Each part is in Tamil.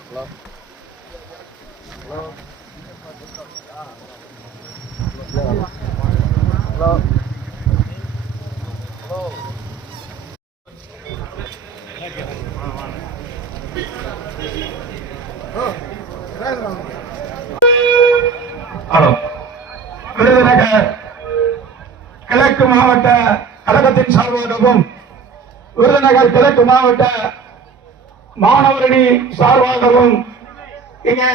ஹலோ ஹலோ ஹலோ மாவட்ட கழகத்தின் சார்பாகவும் விருதுநகர் கிழக்கு மாவட்ட மாணவரணி சார்பாகவும் இங்கே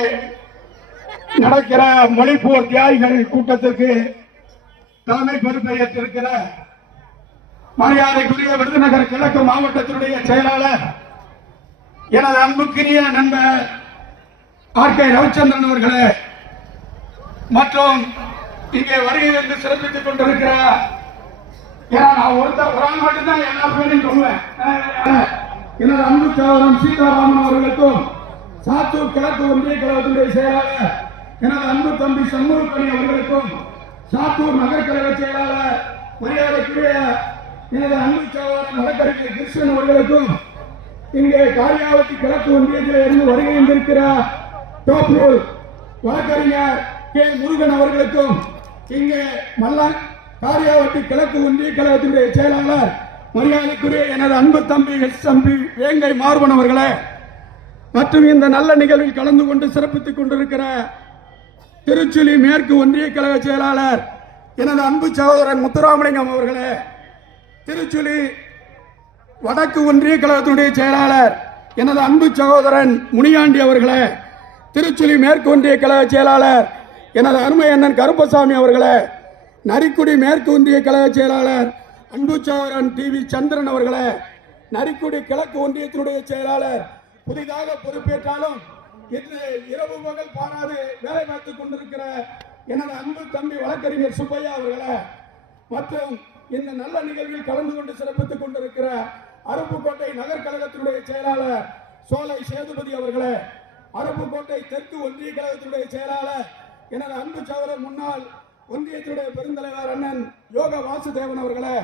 நடக்கிற மொழிப்போர் தியாகிகள் கூட்டத்திற்கு தலைமை பொறுப்பை ஏற்றிருக்கிற மரியாதைக்குரிய விருதுநகர் கிழக்கு மாவட்டத்தினுடைய செயலாளர் எனது அன்புக்குரிய நண்பர் ஆர் கே ரவிச்சந்திரன் அவர்களே மற்றும் இங்கே வருகை என்று சிறப்பித்துக் கொண்டிருக்கிற ஏன்னா நான் ஒருத்தர் ஒரு ஆள் மட்டும்தான் எல்லா பேரையும் சொல்லுவேன். எனது அன்பு சகோதரன் சீதாராமன் அவர்களுக்கும் சாத்தூர் கிழக்கு ஒன்றிய கழகத்துடைய செயலாளர் எனது அன்பு தம்பி சண்முகப்பணி அவர்களுக்கும் சாத்தூர் நகர்கழக செயலாளர் மரியாதைக்குரிய எனது அன்பு சகோதரன் வழக்கறிஞர் கிருஷ்ணன் அவர்களுக்கும் இங்கே காரியாவதி கிழக்கு ஒன்றியத்தில் இருந்து வருகை வந்திருக்கிற தோப்பூர் வழக்கறிஞர் கே முருகன் அவர்களுக்கும் இங்கே மல்லன் காரியாவட்டி கிழக்கு ஒன்றிய கழகத்தினுடைய செயலாளர் மரியாதைக்குரிய எனது அன்பு தம்பி எஸ் தம்பி வேங்கை மார்பன் அவர்களே மற்றும் இந்த நல்ல நிகழ்வில் கலந்து கொண்டு சிறப்பித்துக் கொண்டிருக்கிற திருச்சுழி மேற்கு ஒன்றிய கழக செயலாளர் எனது அன்பு சகோதரன் முத்துராமலிங்கம் அவர்களே திருச்சுழி வடக்கு ஒன்றிய கழகத்தினுடைய செயலாளர் எனது அன்பு சகோதரன் முனியாண்டி அவர்களே திருச்சுழி மேற்கு ஒன்றிய கழக செயலாளர் எனது அருமை அண்ணன் கருப்பசாமி அவர்களே நரிக்குடி மேற்கு ஒன்றிய கழக செயலாளர் அன்பு சகோதரன் டி வி சந்திரன் அவர்களை நரிக்குடி கிழக்கு ஒன்றியத்தினுடைய செயலாளர் புதிதாக பொறுப்பேற்றாலும் இன்று இரவு பகல் பாராது வேலை பார்த்துக் கொண்டிருக்கிற எனது அன்பு தம்பி வழக்கறிஞர் சுப்பையா அவர்களை மற்றும் இந்த நல்ல நிகழ்வில் கலந்து கொண்டு சிறப்பித்துக் கொண்டிருக்கிற அருப்புக்கோட்டை நகர் கழகத்தினுடைய செயலாளர் சோலை சேதுபதி அவர்களே அருப்புக்கோட்டை தெற்கு ஒன்றிய கழகத்தினுடைய செயலாளர் எனது அன்பு சகோதரர் முன்னாள் ஒன்றியத்துடைய பெருந்தலைவர் அண்ணன் யோக வாசுதேவன் அவர்களே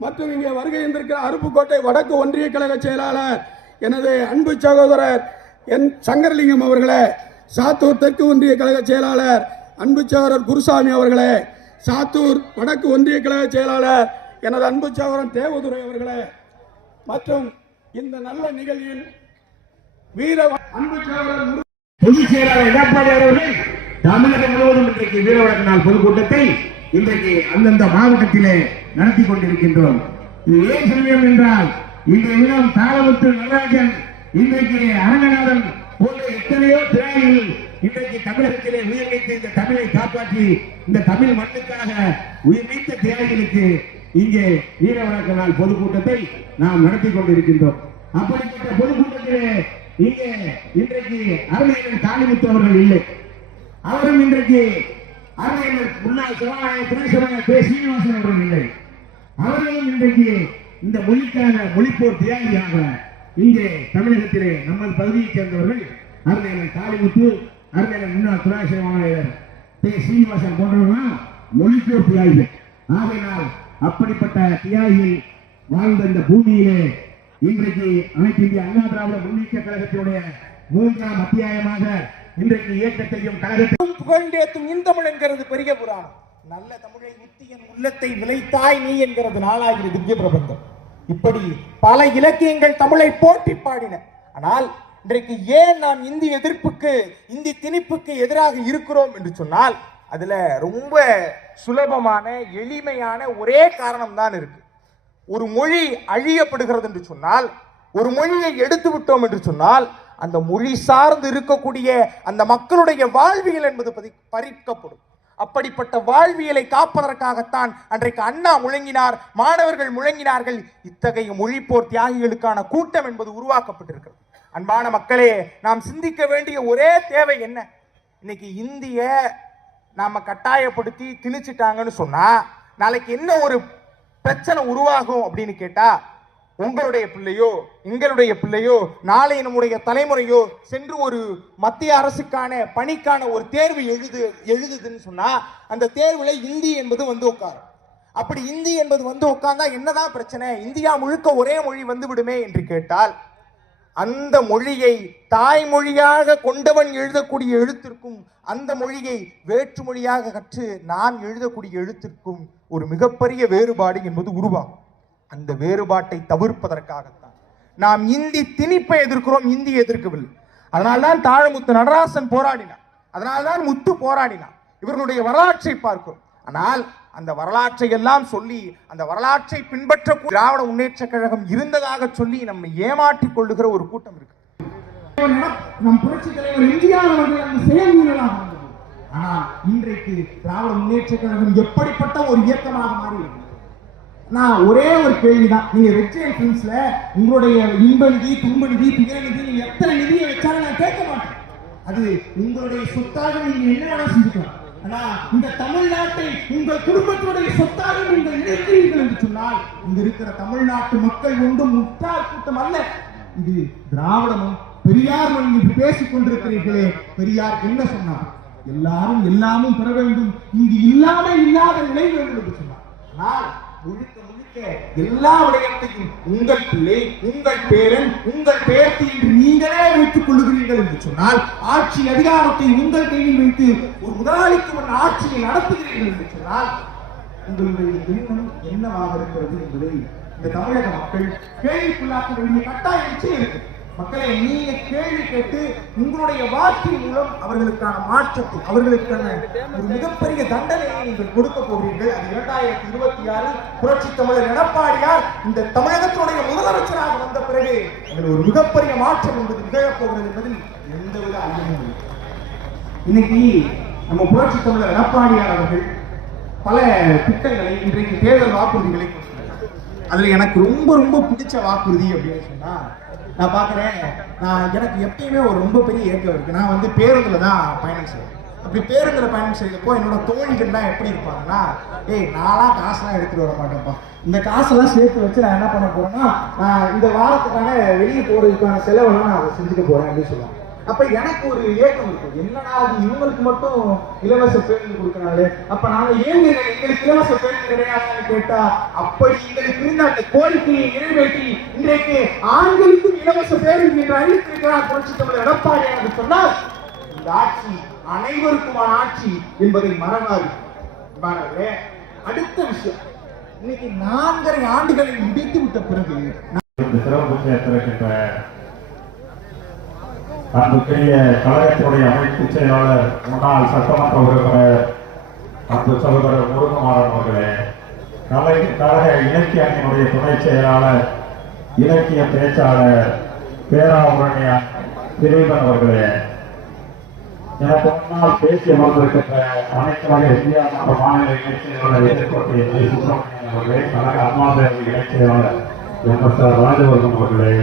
மற்றும் இங்கே வருகை இருந்திருக்கிற அருப்புக்கோட்டை வடக்கு ஒன்றிய கழக செயலாளர் எனது அன்பு சகோதரர் என் சங்கரலிங்கம் அவர்களே சாத்தூர் தெற்கு ஒன்றிய கழக செயலாளர் அன்பு சகோதரர் குருசாமி அவர்களே சாத்தூர் வடக்கு ஒன்றிய கழக செயலாளர் எனது அன்பு சகோதரன் தேவதுரை அவர்களே மற்றும் இந்த நல்ல நிகழ்வில் வீர அன்பு சகோதரர் பொதுச் செயலாளர் எடப்பாடி அவர்கள் தமிழகம் முழுவதும் இன்றைக்கு வீரவழக்கு நாள் பொதுக்கூட்டத்தை இன்றைக்கு அந்தந்த மாவட்டத்திலே நடத்தி கொண்டிருக்கின்றோம். இது ஏன் சொல்லுவோம் என்றால் இன்றைய தினம் தாளமுத்து நடராஜன் இன்றைக்கு அரங்கநாதன் போன்ற எத்தனையோ திரையில் இன்றைக்கு தமிழகத்திலே உயிர் நீத்து இந்த தமிழை காப்பாற்றி இந்த தமிழ் மண்ணுக்காக உயிர் நீத்த தியாகிகளுக்கு இங்கே வீர வழக்கு நாள் பொதுக்கூட்டத்தை நாம் நடத்தி கொண்டிருக்கின்றோம். அப்படிப்பட்ட பொதுக்கூட்டத்திலே இங்கே இன்றைக்கு அருமையன் காளிமுத்து அவர்கள் இல்லை. அவரும் இன்றைக்கு அருமையர் முன்னாள் சிவாலய துணை சிவாலய பே சீனிவாசன் அவர்கள் இல்லை. அவர்களும் இன்றைக்கு இந்த மொழிக்கான மொழிப்போர் தியாகியாக இங்கே தமிழகத்திலே நமது பகுதியைச் சேர்ந்தவர்கள் அருமையன் காளிமுத்து அருமையன் முன்னாள் துணை சிவாலயர் பே சீனிவாசன் போன்றவர்கள் மொழிப்போர் தியாகிகள் ஆகையினால் அப்படிப்பட்ட தியாகிகள் வாழ்ந்த இந்த பூமியிலே இன்றைக்கு அனைத்து இந்திய அண்ணா திராவிட முன்னேற்ற கழகத்தினுடைய மூன்றாம் அத்தியாயமாக இன்றைக்கு இயக்கத்தையும் கழகத்தையும் புகழ்ந்தேத்தும் இந்தமிழ் என்கிறது பெரிய புராணம். நல்ல தமிழை முத்தியன் உள்ளத்தை விளைத்தாய் நீ என்கிறது நாளாகிற திவ்ய பிரபந்தம். இப்படி பல இலக்கியங்கள் தமிழை போட்டி பாடின. ஆனால் இன்றைக்கு ஏன் நாம் இந்தி எதிர்ப்புக்கு இந்தி திணிப்புக்கு எதிராக இருக்கிறோம் என்று சொன்னால் அதுல ரொம்ப சுலபமான எளிமையான ஒரே காரணம் தான் இருக்கு. ஒரு மொழி அழியப்படுகிறது என்று சொன்னால் ஒரு மொழியை எடுத்து விட்டோம் என்று சொன்னால் அந்த மொழி சார்ந்து இருக்கக்கூடிய அந்த மக்களுடைய வாழ்வியல் என்பது பறிக்கப்படும். அப்படிப்பட்ட வாழ்வியலை காப்பதற்காகத்தான் அன்றைக்கு அண்ணா முழங்கினார் மாணவர்கள் முழங்கினார்கள். இத்தகைய மொழிப்போர் தியாகிகளுக்கான கூட்டம் என்பது உருவாக்கப்பட்டிருக்கிறது. அன்பான மக்களே நாம் சிந்திக்க வேண்டிய ஒரே தேவை என்ன? இன்னைக்கு இந்திய நாம கட்டாயப்படுத்தி திணிச்சிட்டாங்கன்னு சொன்னா நாளைக்கு என்ன ஒரு பிரச்சனை உருவாகும் அப்படின்னு கேட்டா உங்களுடைய பிள்ளையோ எங்களுடைய பிள்ளையோ நாளை நம்முடைய தலைமுறையோ சென்று ஒரு மத்திய அரசுக்கான பணிக்கான ஒரு தேர்வு எழுது எழுதுதுன்னு சொன்னா அந்த தேர்வுல இந்தி என்பது வந்து உட்காரும். அப்படி இந்தி என்பது வந்து உட்கார்ந்தா என்னதான் பிரச்சனை? இந்தியா முழுக்க ஒரே மொழி வந்து விடுமே என்று கேட்டால் அந்த மொழியை தாய்மொழியாக கொண்டவன் எழுதக்கூடிய எழுத்திற்கும் அந்த மொழியை வேற்றுமொழியாக கற்று நான் எழுதக்கூடிய எழுத்திற்கும் ஒரு மிகப்பெரிய வேறுபாடு என்பது உருவாகும். அந்த வேறுபாட்டை தவிர்ப்பதற்காகத்தான். நாம் இந்தி திணிப்பை எதிர்க்கிறோம் இந்தி எதிர்க்கவில்லை. அதனால்தான் தாழமுத்து நடராசன் போராடினார். அதனால்தான் முத்து போராடினார். இவர்களுடைய வரலாற்றை பார்க்கிறோம். ஆனால் அந்த வரலாற்றை எல்லாம் சொல்லி அந்த வரலாற்றை பின்பற்ற திராவிட முன்னேற்ற கழகம் இருந்ததாக சொல்லி நம்மை ஏமாற்றிக் கொள்ளுகிற ஒரு கூட்டம் இருக்கு. நம் புரட்சி தலைவர் எம்ஜிஆர் அவர்கள் அந்த ஆனால் இன்றைக்கு திராவிட முன்னேற்ற கழகம் எப்படிப்பட்ட ஒரு இயக்கமாக மாறி இருக்கிறது? நான் ஒரே ஒரு கேள்விதான். நீங்க வெற்றியல் பிலிம்ஸ்ல உங்களுடைய இன்ப நிதி துன்ப நிதி துயர நிதி நீங்க எத்தனை நிதியை வச்சாலும் நான் கேட்க மாட்டேன். அது உங்களுடைய சொத்தாக நீங்க என்ன வேணா செஞ்சுக்கலாம். ஆனா இந்த தமிழ்நாட்டை உங்கள் குடும்பத்துடைய சொத்தாக நீங்கள் இணைக்கிறீர்கள் என்று சொன்னால் இங்க இருக்கிற தமிழ்நாட்டு மக்கள் ஒன்றும் முட்டாள் கூட்டம் அல்ல. இது திராவிடமும் பெரியார் என்று பேசிக் கொண்டிருக்கிறீர்களே. பெரியார் என்ன சொன்னார்? எல்லாரும் எல்லாமும் பெற வேண்டும். இங்கு இல்லாமல் இல்லாத நிலை வேண்டும் என்று சொன்னார். ஆனால் முழுக்க முழுக்க எல்லா விடயத்தையும் உங்கள் பிள்ளை உங்கள் பேரன் உங்கள் பேர்த்தி என்று நீங்களே வைத்துக் கொள்ளுகிறீர்கள் என்று சொன்னால் ஆட்சி அதிகாரத்தை உங்கள் கையில் வைத்து ஒரு முதலாளித்துவ ஆட்சியை நடத்துகிறீர்கள் என்று சொன்னால் உங்களுடைய எண்ணம் என்னவாக இருக்கிறது என்பதை இந்த தமிழக மக்கள் கேள்விக்குள்ளாக்க வேண்டிய கட்டாயம் நிச்சயம் மக்களை நீங்க கேள்வி கேட்டு உங்களுடைய வாக்கின் மூலம் அவர்களுக்கான மாற்றத்தை அவர்களுக்கான ஒரு மிகப்பெரிய தண்டனையை நீங்கள் கொடுக்க போகிறீர்கள். அது இரண்டாயிரத்தி இருபத்தி ஆறு புரட்சி தமிழர் எடப்பாடியார் இந்த தமிழகத்தினுடைய முதலமைச்சராக வந்த பிறகு அதில் ஒரு மிகப்பெரிய மாற்றம் என்பது நிகழப்போகிறது என்பதில் எந்தவித அறிவும் இல்லை. இன்னைக்கு நம்ம புரட்சி தமிழர் எடப்பாடியார் அவர்கள் பல திட்டங்களை இன்றைக்கு தேர்தல் வாக்குறுதிகளை அதில் அதுல எனக்கு ரொம்ப ரொம்ப பிடிச்ச வாக்குறுதி அப்படின்னு சொன்னா நான் பார்க்குறேன். நான் எனக்கு எப்பயுமே ஒரு ரொம்ப பெரிய ஏக்கம் இருக்கு. நான் வந்து பேருந்துல தான் பயணம் செய்வேன். அப்படி பேருந்துல பயணம் செய்யறப்போ என்னோட தோழிகள்லாம் எப்படி இருப்பாங்கன்னா ஏய் நான்லாம் காசுலாம் எடுத்துட்டு வர மாட்டேன்ப்பா. இந்த காசெல்லாம் சேர்த்து வச்சு நான் என்ன பண்ண போறேன்னா இந்த வாரத்துக்கான வெளியே போறதுக்கான செலவெல்லாம் நான் அதை செஞ்சுட்டு போறேன் அப்படின்னு சொல்லுவாங்க. அப்ப எனக்கு ஒரு ஏக்கம் இருக்கும் என்னடா அது இவங்களுக்கு மட்டும் இலவச பேருந்து கொடுக்கறாங்களே? அப்ப நாங்க ஏன் எங்களுக்கு இலவச பேருந்து கிடையாதுன்னு கேட்டா அப்படி எங்களுக்கு இருந்த அந்த கோரிக்கையை நிறைவேற்றி இன்றைக்கு ஆண்களுக்கும் இலவச பேருந்து என்று அறிவித்திருக்கிறார் புரட்சி தமிழர் எடப்பாடி என்று சொன்னால் இந்த ஆட்சி அனைவருக்குமான ஆட்சி என்பதை மறவாது. மறவே. அடுத்த விஷயம். இன்னைக்கு நான்கரை ஆண்டுகளை முடித்து விட்ட பிறகு இந்த சிறப்பு அன்புக்குரிய கழகத்தினுடைய அமைப்பு செயலாளர் முன்னாள் சட்டமன்ற உறுப்பினர் அன்பு சகோதரர் முருகமாறன் அவர்களே கலை கழக இலக்கிய அணியினுடைய துணை செயலாளர் இலக்கிய பேச்சாளர் பேராவுரணிய திலீபன் அவர்களே எனக்கு முன்னால் பேசி அமர்ந்திருக்கின்ற அனைத்து வகை இந்தியா மற்றும் மாநில இணைச் செயலாளர் சுப்பிரமணியன் அவர்களே கழக அம்மா பேரவை இணைச் செயலாளர் எம். எஸ். ஆர். ராஜவர்தன் அவர்களே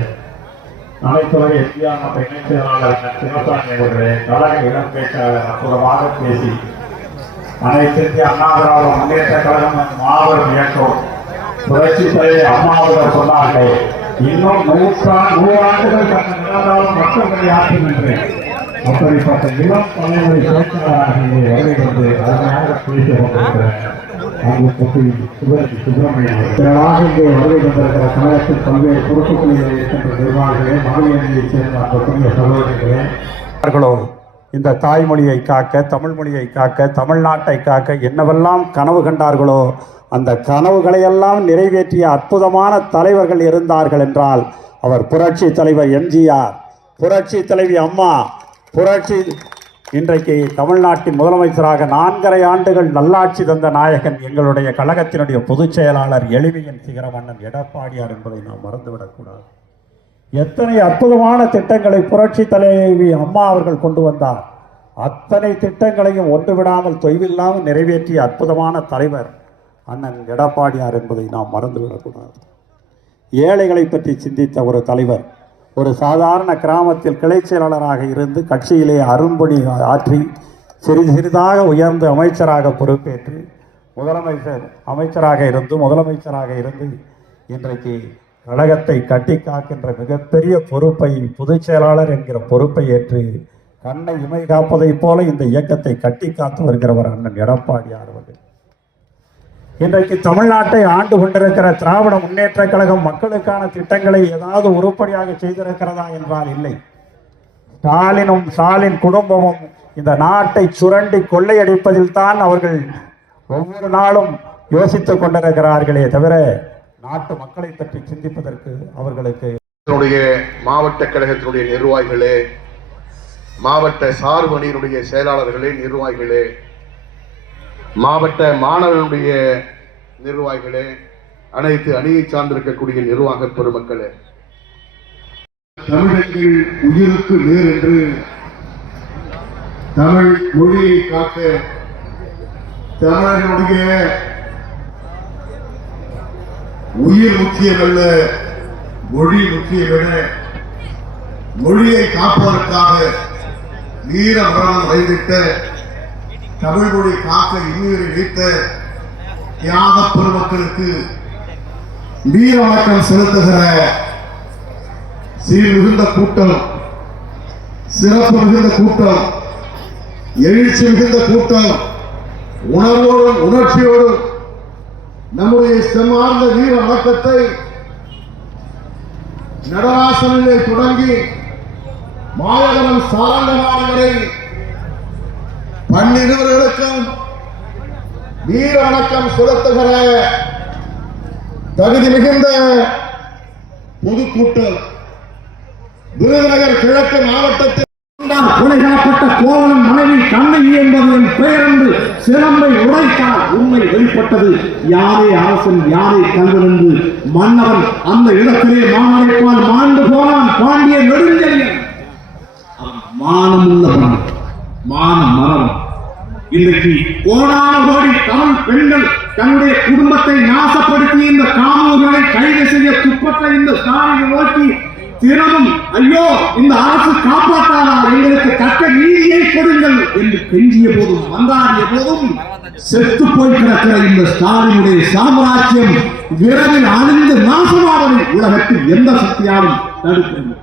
அனைத்து வகை இந்தியா மற்றும் இணைச் செயலாளர் சிவசாமி அவர்களே கழக இடம் பேச்சாளர் அற்புதமாக பேசி அனைத்து இந்திய அண்ணா திராவிட முன்னேற்ற கழகம் மாபெரும் இயக்கம் புரட்சி தலைவர் அம்மாவர்கள் சொன்னார்கள். இன்னும் நூற்றா நூறாண்டுகள் தன்னை இழந்தாலும் மக்கள் ஆற்றும் என்று அப்படிப்பட்ட இளம் தலைமுறை பேச்சாளராக இங்கே வருகை தந்து அருமையாக பேசிக் கொண்டிருக்கிற சுபதி சுப்பிரமணியன் இங்கே வருகை தந்திருக்கிற தமிழகத்தில் பல்வேறு பொறுப்புகளில் இருக்கின்ற நிர்வாகிகளே மகளிரைச் சேர்ந்த சகோதரிகளே இந்த தாய்மொழியை காக்க தமிழ் மொழியை காக்க தமிழ்நாட்டை காக்க என்னவெல்லாம் கனவு கண்டார்களோ அந்த கனவுகளையெல்லாம் நிறைவேற்றிய அற்புதமான தலைவர்கள் இருந்தார்கள் என்றால் அவர் புரட்சி தலைவர் எம்ஜிஆர் புரட்சி தலைவி அம்மா புரட்சி இன்றைக்கு தமிழ்நாட்டின் முதலமைச்சராக நான்கரை ஆண்டுகள் நல்லாட்சி தந்த நாயகன் எங்களுடைய கழகத்தினுடைய பொதுச் செயலாளர் எளிமையின் சிகரமன்னன் எடப்பாடியார் என்பதை நாம் மறந்துவிடக்கூடாது. எத்தனை அற்புதமான திட்டங்களை புரட்சி தலைவி அம்மா அவர்கள் கொண்டு வந்தார். அத்தனை திட்டங்களையும் ஒன்று விடாமல் தொய்வில்லாமல் நிறைவேற்றிய அற்புதமான தலைவர் அண்ணன் எடப்பாடியார் என்பதை நாம் மறந்துவிடக்கூடாது. ஏழைகளை பற்றி சிந்தித்த ஒரு தலைவர் ஒரு சாதாரண கிராமத்தில் கிளை செயலாளராக இருந்து கட்சியிலே அரும்பணி ஆற்றி சிறிது சிறிதாக உயர்ந்து அமைச்சராக பொறுப்பேற்று முதலமைச்சர் அமைச்சராக இருந்து முதலமைச்சராக இருந்து இன்றைக்கு கழகத்தை கட்டி காக்கின்ற மிகப்பெரிய பொறுப்பை பொதுச் செயலாளர் என்கிற பொறுப்பை ஏற்று கண்ணை இமை காப்பதைப் போல இந்த இயக்கத்தை கட்டி காத்து வருகிறவர் அண்ணன் எடப்பாடியார் அவர்கள். இன்றைக்கு தமிழ்நாட்டை ஆண்டு கொண்டிருக்கிற திராவிட முன்னேற்ற கழகம் மக்களுக்கான திட்டங்களை ஏதாவது உருப்படியாக செய்திருக்கிறதா என்றால் இல்லை. ஸ்டாலினும் ஸ்டாலின் குடும்பமும் இந்த நாட்டை சுரண்டி கொள்ளையடிப்பதில் தான் அவர்கள் ஒவ்வொரு நாளும் யோசித்துக் கொண்டிருக்கிறார்களே தவிர நாட்டு மக்களை பற்றி சிந்திப்பதற்கு அவர்களுக்கு கழகத்தினுடைய மாவட்ட கழகத்தினுடைய நிர்வாகிகளே மாவட்ட சார்பணியினுடைய செயலாளர்களே நிர்வாகிகளே மாவட்ட மாணவர்களுடைய நிர்வாகிகளே அனைத்து அணியை சார்ந்திருக்கக்கூடிய நிர்வாக பெருமக்களே. தமிழர்கள் உயிருக்கு நேர் என்று தமிழ் மொழியை காக்க தமிழர்களுடைய உயிர் முக்கியமல்ல மொழி முக்கியமென மொழியை காப்பதற்காக வீர மரணம் வைத்திட்ட தமிழ் காக்க இன்னுயிரை வைத்த தியாக பெருமக்களுக்கு வீர வணக்கம் செலுத்துகிற சீர் மிகுந்த கூட்டம் சிறப்பு மிகுந்த கூட்டம் எழுச்சி மிகுந்த கூட்டம் உணர்வோடும் உணர்ச்சியோடும் நம்முடைய செம்மார்ந்த வீர வணக்கத்தை நடராசனிலே தொடங்கி மாயகரம் சாரங்கவாடி வரை பன்னிருவர்களுக்கும் வீர வணக்கம் செலுத்துகிற தகுதி மிகுந்த பொதுக்கூட்டம் விருதுநகர் கிழக்கு மாவட்டத்தில் கொலைகாப்பட்ட கோவலன் மனைவி கண்ணகி என்பதன் பெயர் என்று சிலம்பை உடைத்தால் உண்மை வெளிப்பட்டது. யாரே அரசன் யாரே கல்வன் என்று மன்னவன் அந்த இடத்திலே மாமரைப்பால் மாண்டு போனான். பாண்டிய நெடுஞ்செழியன். அவன் மானம் மரவன் இன்றைக்கு கோடான கோடி தமிழ் பெண்கள் தன்னுடைய குடும்பத்தை நாசப்படுத்தி இந்த காமூர்களை கைது செய்ய துப்பத்தை இந்த ஸ்டாலினை நோக்கி தினமும் ஐயோ இந்த அரசு காப்பாற்றாதா எங்களுக்கு தக்க நீதியை கொடுங்கள் என்று கெஞ்சிய போதும் வந்தாடிய போதும் செத்து போய் கிடக்கிற இந்த ஸ்டாலினுடைய சாம்ராஜ்யம் விரைவில் அழிந்து நாசமாவதை உலகத்தில் எந்த சக்தியாலும் தடுக்கிறது.